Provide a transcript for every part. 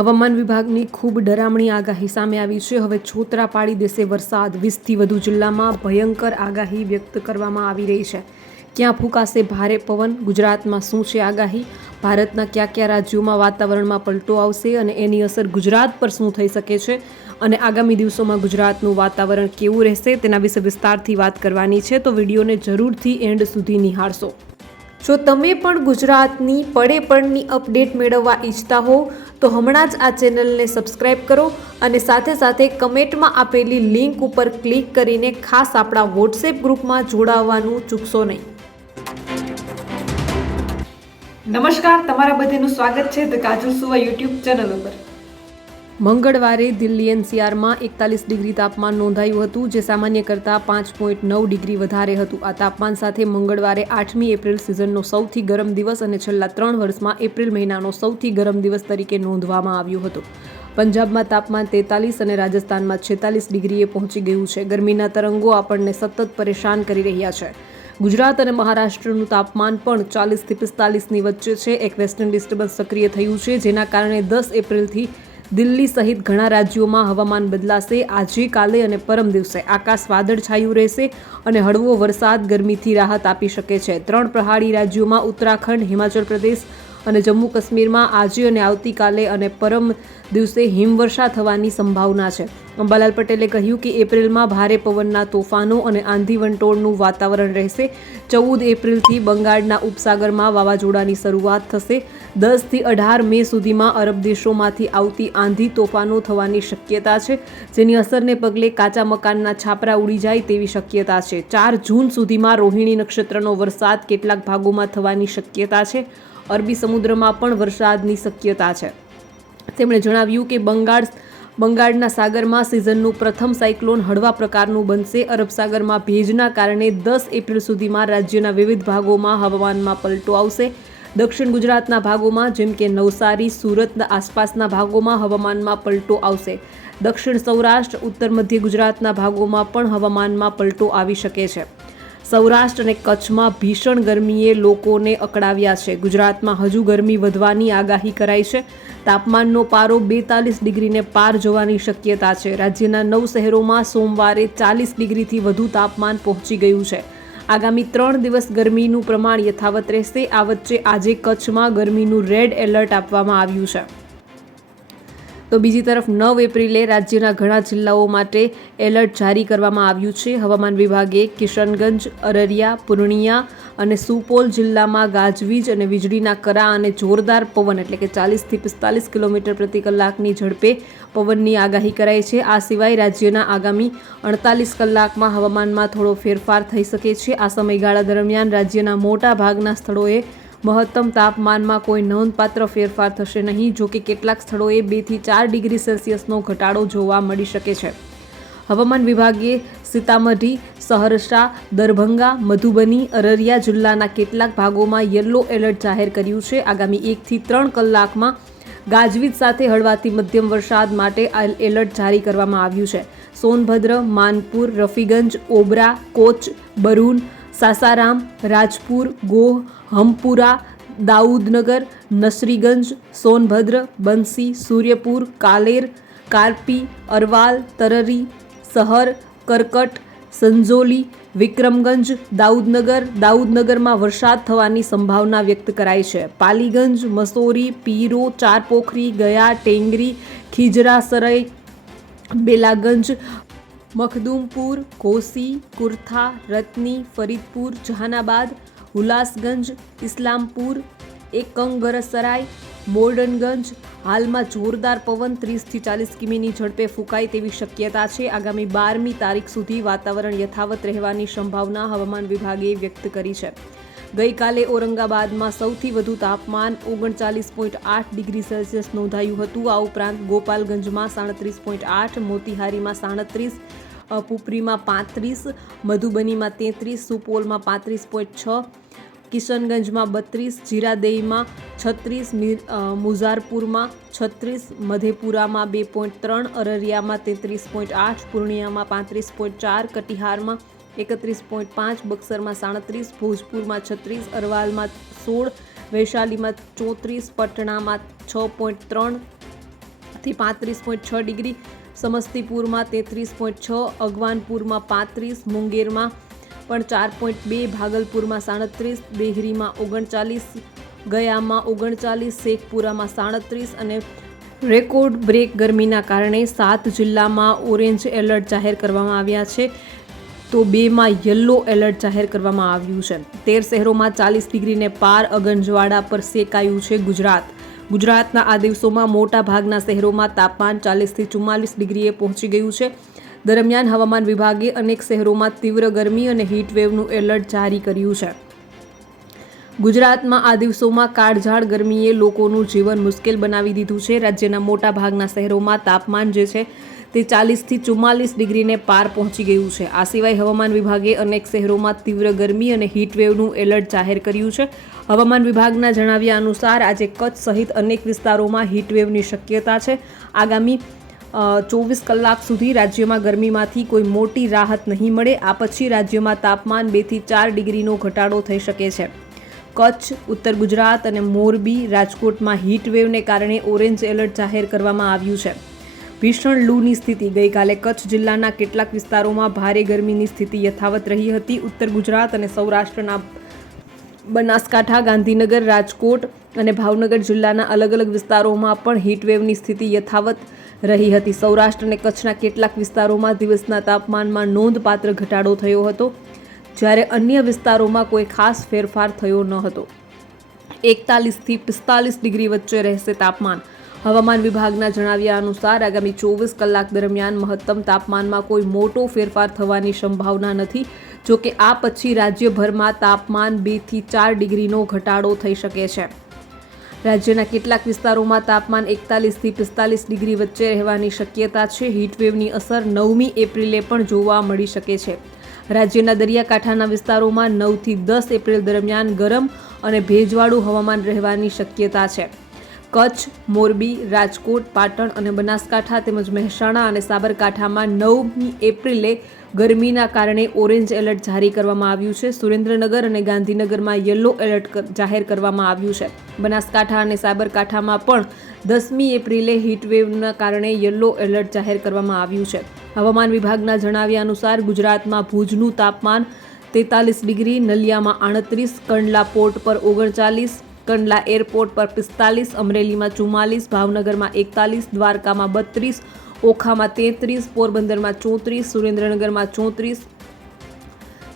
હવામાન વિભાગની ખૂબ ડરામણી આગાહી સામે આવી છે। હવે છોતરા પાડી દેશે વરસાદ। 20થી વધુ જિલ્લામાં ભયંકર આગાહી વ્યક્ત કરવામાં આવી રહી છે। ક્યાં ફૂંકાશે ભારે પવન? ગુજરાતમાં શું છે આગાહી? ભારતના કયા કયા રાજ્યોમાં વાતાવરણમાં પલટો આવશે અને એની અસર ગુજરાત પર શું થઈ શકે છે? અને આગામી દિવસોમાં ગુજરાતનું વાતાવરણ કેવું રહેશે તેના વિશે વિસ્તારથી વાત કરવાની છે, તો વિડીયોને જરૂરથી એન્ડ સુધી નિહાળશો। જો તમે પણ ગુજરાતની પડે પડની અપડેટ મેળવવા ઈચ્છતા હો તો હમણાં જ આ ચેનલને સબસ્ક્રાઇબ કરો અને સાથે સાથે કમેન્ટમાં આપેલી લિંક ઉપર ક્લિક કરીને ખાસ આપણા વોટ્સએપ ગ્રુપમાં જોડાવવાનું ચૂકશો નહીં। નમસ્કાર, તમારા બધાનું સ્વાગત છે ધ કાજલ સુવા યુટ્યુબ ચેનલ ઉપર। મંગળવારે દિલ્હી એનસીઆરમાં 41 ડિગ્રી તાપમાન નોંધાયું હતું, જે સામાન્ય કરતાં 5.9 ડિગ્રી વધારે હતું। આ તાપમાન સાથે મંગળવારે 8મી એપ્રિલ સિઝનનો સૌથી ગરમ દિવસ અને છેલ્લા 3 વર્ષમાં એપ્રિલ મહિનાનો સૌથી ગરમ દિવસ તરીકે નોંધવામાં આવ્યો હતો। પંજાબમાં તાપમાન 43 અને રાજસ્થાનમાં 46 ડિગ્રીએ પહોંચી ગયું છે। ગરમીના તરંગો આપણને સતત પરેશાન કરી રહ્યા છે। ગુજરાત અને મહારાષ્ટ્રનું તાપમાન પણ 40થી 45ની વચ્ચે છે। એક વેસ્ટર્ન ડિસ્ટર્બન્સ સક્રિય થયું છે, જેના કારણે 10 એપ્રિલથી દિલ્હી સહિત ઘણા રાજ્યોમાં હવામાન બદલાશે। આજે, કાલે અને પરમ દિવસે આકાશ વાદળછાયું રહેશે અને હળવો વરસાદ ગરમીથી રાહત આપી શકે છે। 3 પહાડી રાજ્યોમાં ઉત્તરાખંડ, હિમાચલ પ્રદેશ અને જમ્મુ કાશ્મીરમાં આજે અને આવતીકાલે અને પરમ દિવસે હિમવર્ષા થવાની સંભાવના છે। અંબાલાલ પટેલે કહ્યું કે એપ્રિલમાં ભારે પવનના તોફાનો અને આંધી વંટોળનું વાતાવરણ રહેશે। 14 એપ્રિલથી બંગાળના ઉપસાગરમાં વાવાઝોડાની શરૂઆત થશે। 10થી 18 મે સુધીમાં અરબ દેશોમાંથી આવતી આંધી તોફાનો થવાની શક્યતા છે, જેની અસરને પગલે કાચા મકાનના છાપરા ઉડી જાય તેવી શક્યતા છે। 4 જૂન સુધીમાં રોહિણી નક્ષત્રનો વરસાદ કેટલાક ભાગોમાં થવાની શક્યતા છે। અરબી સમુદ્રમાં પણ વરસાદની શક્યતા છે। તેમણે જણાવ્યું કે બંગાળના સાગરમાં સિઝનનું પ્રથમ સાયક્લોન હળવા પ્રકારનું બનશે। અરબ સાગરમાં ભેજના કારણે 10 એપ્રિલ સુધીમાં રાજ્યના વિવિધ ભાગોમાં હવામાનમાં પલટો આવશે। દક્ષિણ ગુજરાતના ભાગોમાં જેમ કે નવસારી, સુરતના આસપાસના ભાગોમાં હવામાનમાં પલટો આવશે। દક્ષિણ સૌરાષ્ટ્ર, ઉત્તર મધ્ય ગુજરાતના ભાગોમાં પણ હવામાનમાં પલટો આવી શકે છે। સૌરાષ્ટ્ર અને કચ્છમાં ભીષણ ગરમીએ લોકોને અકળાવ્યા છે। ગુજરાતમાં હજુ ગરમી વધવાની આગાહી કરાઈ છે। તાપમાનનો પારો 42 ડિગ્રીને પાર જવાની શક્યતા છે। રાજ્યના 9 શહેરોમાં સોમવારે 40 ડિગ્રીથી વધુ તાપમાન પહોંચી ગયું છે। આગામી 3 દિવસ ગરમીનું પ્રમાણ યથાવત રહેશે। આ વચ્ચે આજે કચ્છમાં ગરમીનું રેડ એલર્ટ આપવામાં આવ્યું છે। તો બીજી તરફ 9 એપ્રિલે રાજ્યના ઘણા જિલ્લાઓ માટે એલર્ટ જારી કરવામાં આવ્યું છે। હવામાન વિભાગે કિશનગંજ, અરરિયા, પૂર્ણિયા અને સુપોલ જિલ્લામાં ગાજવીજ અને વીજળીના કરા અને જોરદાર પવન એટલે કે 40થી 45 કિલોમીટર પ્રતિ કલાકની ઝડપે પવનની આગાહી કરાઈ છે। આ સિવાય રાજ્યના આગામી 48 કલાકમાં હવામાનમાં થોડો ફેરફાર થઈ શકે છે। આ સમયગાળા દરમિયાન રાજ્યના મોટા ભાગના સ્થળોએ મહત્તમ તાપમાનમાં કોઈ નોંધપાત્ર ફેરફાર થશે નહીં। જો કે કેટલાક સ્થળોએ 2થી 4 ડિગ્રી સેલ્સિયસનો ઘટાડો જોવા મળી શકે છે। હવામાન વિભાગે સીતામઢી, સહરસા, દરભંગા, મધુબની, અરરિયા જિલ્લાના કેટલાક ભાગોમાં યલો એલર્ટ જાહેર કર્યું છે। આગામી 1થી 3 કલાકમાં ગાજવીજ સાથે હળવાથી મધ્યમ વરસાદ માટે એલર્ટ જારી કરવામાં આવ્યું છે। સોનભદ્ર, માનપુર, રફીગંજ, ઓબરા, કોચ, બરૂન, સાસારામ, રાજપુર, ગોહ, હમપુરા, દાઉદનગર, નસરીગંજ, સોનભદ્ર, બંસી, સૂર્યપુર, કાલેર, કારપી, અરવાલ, તરરી, સહર, કરકટ, સંજોલી, વિક્રમગંજ, દાઉદનગરમાં વરસાદ થવાની સંભાવના વ્યક્ત કરાઈ છે। પાલીગંજ, મસોરી, પીરો, ચારપોખરી, ગયા, ટેંગરી, ખીજરાસરાય, બેલાગંજ, મખદુમપુર, ઘોસી, કુર્થા, રતની, ફરીદપુર, જહાનાબાદ, હુલાસગંજ, ઇસ્લામપુર, એકંગરસરાય, મોર્ડનગંજ હાલમાં જોરદાર પવન 30થી 40 કિમીની ઝડપે ફૂંકાય તેવી શક્યતા છે। આગામી 12મી તારીખ સુધી વાતાવરણ યથાવત રહેવાની સંભાવના હવામાન વિભાગે વ્યક્ત કરી છે। ગઈકાલે ઔરંગાબાદમાં સૌથી વધુ તાપમાન 39.8 ડિગ્રી સેલ્સિયસ નોંધાયું હતું। આ ઉપરાંત ગોપાલગંજમાં 37.8, મોતીહારીમાં 37, પુપરીમાં 35, મધુબનીમાં 33, સુપોલમાં 35.6, કિશનગંજમાં 32, જીરાદેઈમાં 36, મુઝારપુરમાં 36, મધેપુરામાં 2.3, અરરિયામાં 33.8, પૂર્ણિયામાં 35.4, કટિહારમાં 31.5, બક્સરમાં 37, ભોજપુરમાં 36, અરવાલમાં 16, વૈશાલીમાં 34, પટણામાં 6.3, થી 35.6 ડિગ્રી, સમસ્તીપુરમાં 33.6, અગવાનપુરમાં 35, મુંગેરમાં પણ 4.2, ભાગલપુરમાં 37, દેહરીમાં 39, ગયામાં 39, શેખપુરામાં 37 અને રેકોર્ડ બ્રેક ગરમીના કારણે 7 જિલ્લામાં ઓરેન્જ એલર્ટ જાહેર કરવામાં આવ્યા છે, તો 2માં યલો એલર્ટ જાહેર કરવામાં આવ્યું છે. 13 શહેરોમાં 40 ડિગ્રીને પાર, અગનજવાળા પર સેકાયું છે ગુજરાતના આ દિવસોમાં મોટા ભાગના શહેરોમાં તાપમાન 40થી 44 ડિગ્રીએ પહોંચી ગયું છે. દરમિયાન હવામાન વિભાગે અનેક શહેરોમાં તીવ્ર ગરમી અને હીટવેવનું એલર્ટ જારી કર્યું છે. ગુજરાતમાં આ દિવસોમાં કાળઝાળ ગરમીએ લોકોનું જીવન મુશ્કેલ બનાવી દીધું છે. રાજ્યના મોટા ભાગના શહેરોમાં તાપમાન જે છે તે 40થી 44 ડિગ્રીને પાર પહોંચી ગયું છે. આ સિવાય હવામાન વિભાગે અનેક શહેરોમાં તીવ્ર ગરમી અને હીટવેવનું એલર્ટ જાહેર કર્યું છે. હવામાન વિભાગના જણાવ્યા અનુસાર આજે કચ્છ સહિત અનેક વિસ્તારોમાં હીટવેવની શક્યતા છે. આગામી 24 કલાક સુધી રાજ્યમાં ગરમીમાંથી કોઈ મોટી રાહત નહીં મળે. આ પછી રાજ્યમાં તાપમાન 2થી 4 ડિગ્રીનો ઘટાડો થઈ શકે છે. કચ્છ, ઉત્તર ગુજરાત અને મોરબી, રાજકોટમાં હીટવેવને કારણે ઓરેન્જ એલર્ટ જાહેર કરવામાં આવ્યું છે. ભીષણ લૂની સ્થિતિ. ગઈકાલે કચ્છ જિલ્લાના કેટલાક વિસ્તારોમાં ભારે ગરમીની સ્થિતિ યથાવત રહી હતી. ઉત્તર ગુજરાત અને સૌરાષ્ટ્રના બનાસકાંઠા, ગાંધીનગર, રાજકોટ અને ભાવનગર જિલ્લાના અલગ અલગ વિસ્તારોમાં પણ હીટવેવની સ્થિતિ યથાવત રહી હતી. સૌરાષ્ટ્ર અને કચ્છના કેટલાક વિસ્તારોમાં દિવસના તાપમાનમાં નોંધપાત્ર ઘટાડો થયો હતો, જ્યારે અન્ય વિસ્તારોમાં કોઈ ખાસ ફેરફાર થયો ન હતો. 41થી 45 ડિગ્રી વચ્ચે રહેશે તાપમાન. હવામાન વિભાગના જણાવ્યા અનુસાર આગામી 24 કલાક દરમિયાન મહત્તમ તાપમાનમાં કોઈ મોટો ફેરફાર થવાની સંભાવના નથી. જોકે આ પછી રાજ્યભરમાં તાપમાન 2થી 4 ડિગ્રીનો ઘટાડો થઈ શકે છે. રાજ્યના કેટલાક વિસ્તારોમાં તાપમાન 41થી 45 ડિગ્રી વચ્ચે રહેવાની શક્યતા છે. હીટવેવની અસર 9મી એપ્રિલે પણ જોવા મળી શકે છે. રાજ્યના દરિયાકાંઠાના વિસ્તારોમાં 9થી 10 એપ્રિલ દરમિયાન ગરમ અને ભેજવાળું હવામાન રહેવાની શક્યતા છે. કચ્છ, મોરબી, રાજકોટ, પાટણ અને બનાસકાંઠા તેમજ મહેસાણા અને સાબરકાંઠામાં 9મી એપ્રિલે ગરમીના કારણે ઓરેન્જ એલર્ટ જારી કરવામાં આવ્યું છે. સુરેન્દ્રનગર અને ગાંધીનગરમાં યલો એલર્ટ જાહેર કરવામાં આવ્યું છે. બનાસકાંઠા અને સાબરકાંઠામાં પણ 10મી એપ્રિલે હીટવેવના કારણે યલો એલર્ટ જાહેર કરવામાં આવ્યું છે. હવામાન વિભાગના જણાવ્યા અનુસાર ગુજરાતમાં ભુજનું તાપમાન 43 ડિગ્રી, નલિયામાં 38, કંડલા પોર્ટ પર 39, કંડલા એરપોર્ટ પર 45, અમરેલીમાં 44, ભાવનગરમાં 41, દ્વારકામાં 32, ઓખામાં 33, પોરબંદરમાં 34, સુરેન્દ્રનગરમાં 34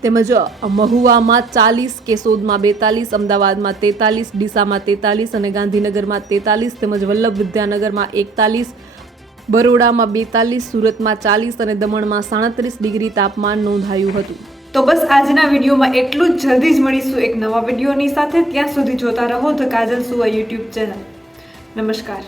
તેમજ મહુવામાં 40, કેશોદમાં 42, અમદાવાદમાં 43, ડીસામાં 43 અને ગાંધીનગરમાં 43 તેમજ વલ્લભ વિદ્યાનગરમાં 41, બરોડામાં 42, સુરતમાં 40 અને દમણમાં 37 ડિગ્રી તાપમાન નોંધાયું હતું. તો બસ આજના વિડીયોમાં એટલું જ. જલ્દી જ મળીશું એક નવા વિડીયોની સાથે. ત્યાં સુધી જોતા રહો ધ કાજલ સુવા યુટ્યુબ ચેનલ. નમસ્કાર.